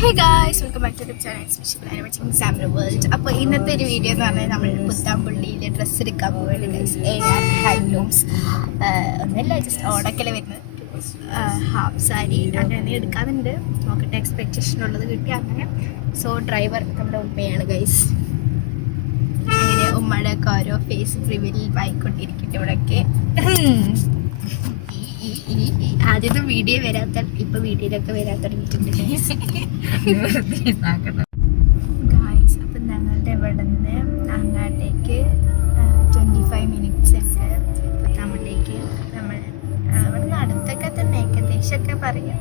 Hey guys, welcome back to the channel special animating sample world. അപ്പോൾ ഇന്നത്തെ ഒരു video എന്ന് പറഞ്ഞാൽ നമ്മൾ പുത്താമ്പള്ളിയിൽ ഡ്രസ്സ് എടുക്കാൻ പോവുകയാണ് ഗൈസ്. ഹാൻഡ്ലൂംസ് ഒന്നല്ല, ജസ്റ്റ് ഓടക്കല വരുന്നത് ഹാഫ് സാരി അങ്ങനെ എടുക്കാറുണ്ട്. നോക്കട്ടെ, എക്സ്പെക്റ്റേഷൻ ഉള്ളത് കിട്ടി അങ്ങനെ. സോ ഡ്രൈവർ നമ്മുടെ ഉമ്മയാണ് ഗൈസ്. അങ്ങനെ ഉമ്മയുടെ ഒക്കെ ഓരോ ഫേസ് റിവീൽ ആയിക്കൊണ്ടിരിക്കട്ടെ ഇവിടെയൊക്കെ. ആദ്യത്തെ വീഡിയോ വരാത്ത ഇപ്പൊ വീഡിയോയിലൊക്കെ വരാൻ തുടങ്ങിയിട്ടുണ്ട് ഗായ്സ്. അപ്പം ഞങ്ങളുടെ ഇവിടെ നിന്ന് അങ്ങാട്ടേക്ക് 25 മിനിറ്റ്സ് ഉണ്ട് പുത്താമ്പള്ളിക്ക്. നമ്മൾ ഇവിടെ നിന്ന് അടുത്തൊക്കെ തന്നെ ഏകദേശമൊക്കെ പറയാം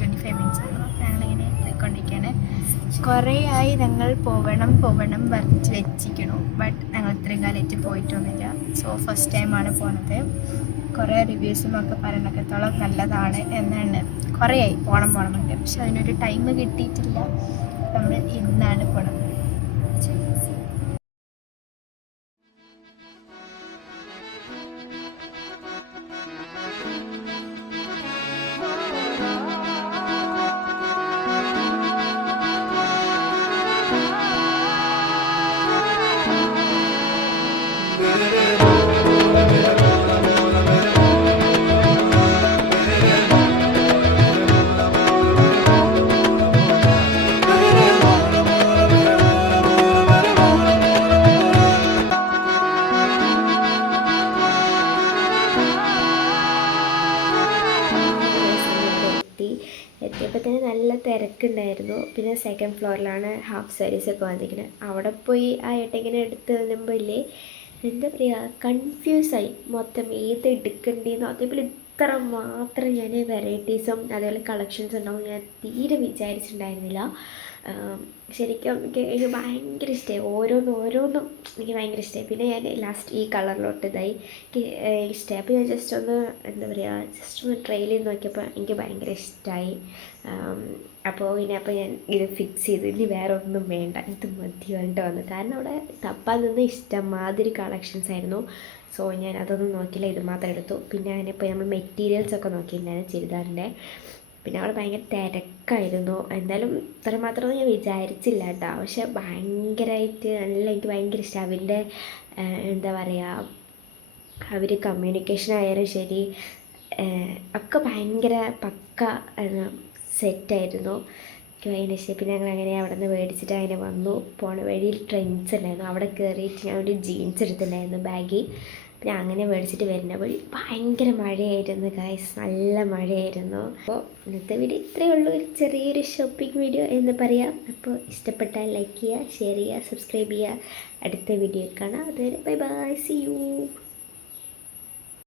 25 മിനിറ്റ്സ്. ഞങ്ങളിങ്ങനെ പോയിക്കൊണ്ടിരിക്കുകയാണ്. കുറേ ആയി ഞങ്ങൾ പോകണം വരച്ച് വെച്ചിരിക്കണു. ബട്ട് ഞങ്ങൾ ഇത്രയും കാലമായിട്ട് പോയിട്ടൊന്നുമില്ല. സോ ഫസ്റ്റ് ടൈമാണ് പോകുന്നത്. കുറേ റിവ്യൂസും ഒക്കെ പറയണക്കത്തോളം നല്ലതാണ് എന്നാണ്. കുറേ ആയി പോകണമെന്നുണ്ട്, പക്ഷെ അതിനൊരു ടൈം കിട്ടിയിട്ടില്ല. നമ്മൾ ഇന്നാണ് പോകണം. എത്തിയപ്പോൾ തന്നെ നല്ല തിരക്കുണ്ടായിരുന്നു. പിന്നെ സെക്കൻഡ് ഫ്ലോറിലാണ് ഹാഫ് സാരീസൊക്കെ വന്നിരിക്കുന്നത്. അവിടെ പോയി ആ ഏട്ടങ്ങനെ എടുത്ത് തന്നുമ്പോൾ ഇല്ലേ, എന്താ പറയുക, കൺഫ്യൂസായി മൊത്തം ഏത് എടുക്കണ്ടേന്നോ. അതേപോലെ ഇത്ര മാത്രം ഞാൻ വെറൈറ്റീസും അതേപോലെ കളക്ഷൻസ് ഉണ്ടാവും ഞാൻ തീരെ വിചാരിച്ചിട്ടുണ്ടായിരുന്നില്ല. ശരിക്കും എനിക്ക് ഭയങ്കര ഇഷ്ടമായി. ഓരോന്നും എനിക്ക് ഭയങ്കര ഇഷ്ടമായി. പിന്നെ ഞാൻ ലാസ്റ്റ് ഈ കളറിലോട്ട് ഇതായി എനിക്ക് ഇഷ്ടമായി. അപ്പോൾ ഞാൻ ജസ്റ്റ് ഒന്ന് എന്താ പറയുക, ജസ്റ്റ് ഒന്ന് ട്രൈ ചെയ്ത് നോക്കിയപ്പോൾ എനിക്ക് ഭയങ്കര ഇഷ്ടമായി. അപ്പോൾ ഞാൻ ഇത് ഫിക്സ് ചെയ്തു. ഇനി വേറെ ഒന്നും വേണ്ട, ഇത് മതി വേണ്ട വന്നു. കാരണം അവിടെ തപ്പാൻ നിന്ന് ഇഷ്ടംമാതിരി കളക്ഷൻസ് ആയിരുന്നു. സോ ഞാൻ അതൊന്നും നോക്കിയില്ല, ഇത് മാത്രം എടുത്തു. പിന്നെ അതിനിപ്പോൾ നമ്മൾ മെറ്റീരിയൽസൊക്കെ നോക്കിയിട്ടുണ്ടായിരുന്നു ചുരിദാറിൻ്റെ. പിന്നെ അവിടെ ഭയങ്കര തിരക്കായിരുന്നു. എന്തായാലും ഇത്ര മാത്രമൊന്നും ഞാൻ വിചാരിച്ചില്ല കേട്ടോ. പക്ഷെ ഭയങ്കരമായിട്ട് എനിക്ക് ഭയങ്കര ഇഷ്ടം അവരുടെ എന്താ പറയുക, അവർ കമ്മ്യൂണിക്കേഷൻ ആയാലും ശരി ഒക്കെ ഭയങ്കര പക്ക സെറ്റായിരുന്നു. എനിക്ക് ഭയങ്കര ഇഷ്ടം. പിന്നെ ഞങ്ങൾ അങ്ങനെ അവിടെ നിന്ന് മേടിച്ചിട്ട് അങ്ങനെ വന്നു. പോണ വഴിയിൽ ട്രെൻഡ്സ് ഉണ്ടായിരുന്നു. അവിടെ കയറിയിട്ട് ഞാൻ ഒരു ജീൻസ് എടുത്തിട്ടുണ്ടായിരുന്നു ബാഗി. പിന്നെ അങ്ങനെ മേടിച്ചിട്ട് വരുന്ന വഴി ഭയങ്കര മഴയായിരുന്നു ഗൈസ്, നല്ല മഴയായിരുന്നു. അപ്പോൾ ഇന്നത്തെ വീഡിയോ ഇത്രയേ ഉള്ളൂ, ഒരു ചെറിയൊരു ഷോപ്പിംഗ് വീഡിയോ എന്ന് പറയാം. അപ്പോൾ ഇഷ്ടപ്പെട്ടാൽ ലൈക്ക് ചെയ്യുക, ഷെയർ ചെയ്യുക, സബ്സ്ക്രൈബ് ചെയ്യുക. അടുത്ത വീഡിയോ കാണാം. അതുവരെ ബൈ ബൈ, സീ യു.